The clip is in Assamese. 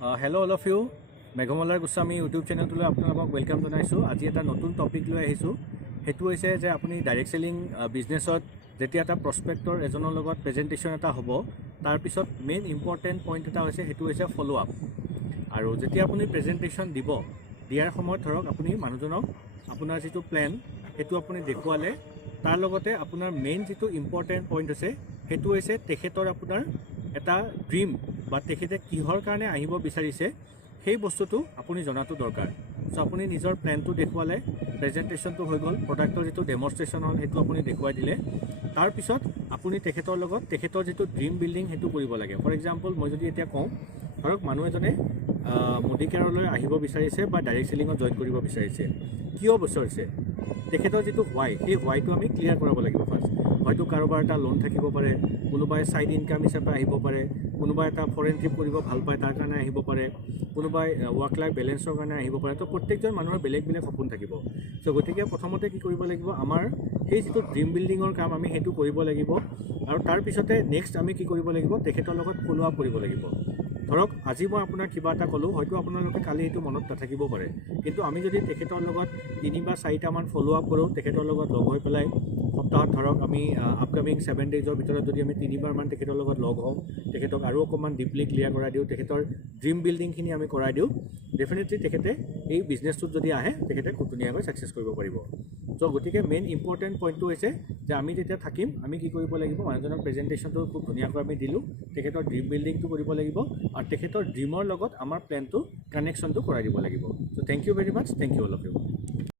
হেল্ল' অল অফ ইউ মেঘমলাৰ গোস্বামী ইউটিউব চেনেলটোলৈ আপোনালোকক ৱেলকাম জনাইছোঁ। আজি এটা নতুন টপিক লৈ আহিছোঁ। সেইটো হৈছে যে আপুনি ডাইৰেক্ট চেলিং বিজনেছত যেতিয়া এটা প্ৰস্পেক্টৰ এজনৰ লগত প্ৰেজেণ্টেশ্যন এটা হ'ব, তাৰপিছত মেইন ইম্পৰ্টেণ্ট পইণ্ট এটা হৈছে সেইটো হৈছে ফ'ল' আপ। আৰু যেতিয়া আপুনি প্ৰেজেণ্টেশ্যন দিয়াৰ সময়ত ধৰক আপুনি মানুহজনক আপোনাৰ যিটো প্লেন সেইটো আপুনি দেখুৱালে, তাৰ লগতে আপোনাৰ মেইন যিটো ইম্পৰ্টেণ্ট পইণ্ট আছে সেইটো হৈছে তেখেতৰ আপোনাৰ এটা ড্ৰিম বা তেখেতে কিহৰ কাৰণে আহিব বিচাৰিছে সেই বস্তুটো আপুনি জনাটো দৰকাৰ। চ' আপুনি নিজৰ প্লেনটো দেখুৱালে, প্ৰেজেণ্টেশ্যনটো হৈ গ'ল, প্ৰডাক্টৰ যিটো ডেমনষ্ট্ৰেশ্যন হ'ল সেইটো আপুনি দেখুৱাই দিলে। তাৰপিছত আপুনি তেখেতৰ লগত তেখেতৰ যিটো ড্ৰিম বিল্ডিং সেইটো কৰিব লাগে। ফৰ এক্সাম্পল মই যদি এতিয়া কওঁ, ধৰক মানুহ এজনে মোদী কেয়াৰলৈ আহিব বিচাৰিছে বা ডাইৰেক্ট চেলিঙত জইন কৰিব বিচাৰিছে, কিয় বিচাৰিছে, তেখেতৰ যিটো হোৱাই, সেই হোৱাইটো আমি ক্লিয়াৰ কৰাব লাগিব ফাৰ্ষ্ট। হয়তো কাৰোবাৰ এটা লোন থাকিব পাৰে, কোনোবাই ছাইড ইনকাম হিচাপে আহিব পাৰে, কোনোবাই এটা ফৰেন ট্ৰিপ কৰিব ভাল পায় তাৰ কাৰণে আহিব পাৰে, কোনোবাই ৱৰ্ক লাইফ বেলেঞ্চৰ কাৰণে আহিব পাৰে। তো প্ৰত্যেকজন মানুহৰ বেলেগ বেলেগ সপোন থাকিব। চ' গতিকে প্ৰথমতে কি কৰিব লাগিব, আমাৰ সেই যিটো ড্ৰিম বিল্ডিঙৰ কাম আমি সেইটো কৰিব লাগিব। আৰু তাৰপিছতে নেক্সট আমি কি কৰিব লাগিব, তেখেতৰ লগত ফ'ল' আপ কৰিব লাগিব। ধৰক আজি মই আপোনাক কিবা এটা ক'লোঁ, হয়তো আপোনালোকে কালি এইটো মনত নাথাকিব পাৰে, কিন্তু আমি যদি তেখেতৰ লগত 3 বা 4টামান ফ'ল' আপ কৰোঁ, তেখেতৰ লগত লগ হৈ পেলাই সপ্তাহত ধৰক আমি আপকামিং 7 ডেইজৰ ভিতৰত যদি আমি 3বাৰমান তেখেতৰ লগত লগ হওঁ, তেখেতক আৰু অকণমান ডিপলি ক্লিয়াৰ কৰাই দিওঁ, তেখেতৰ ড্ৰিম বিল্ডিংখিনি আমি কৰাই দিওঁ, ডেফিনেটলি তেখেতে এই বিজনেছটোত যদি আহে তেখেতে খুব ধুনীয়াকৈ ছাকচেছ কৰিব পাৰিব। চ' গতিকে মেইন ইম্পৰ্টেণ্ট পইণ্টটো হৈছে যে আমি যেতিয়া থাকিম, আমি কি কৰিব লাগিব, মানুহজনৰ প্ৰেজেণ্টেশ্যনটো খুব ধুনীয়াকৈ আমি দিলোঁ, তেখেতৰ ড্ৰিম বিল্ডিংটো কৰিব লাগিব আৰু তেখেতৰ ড্ৰিমৰ লগত আমাৰ প্লেনটো কানেকশ্যনটো কৰাই দিব লাগিব। So' thank you very much, thank you all of U.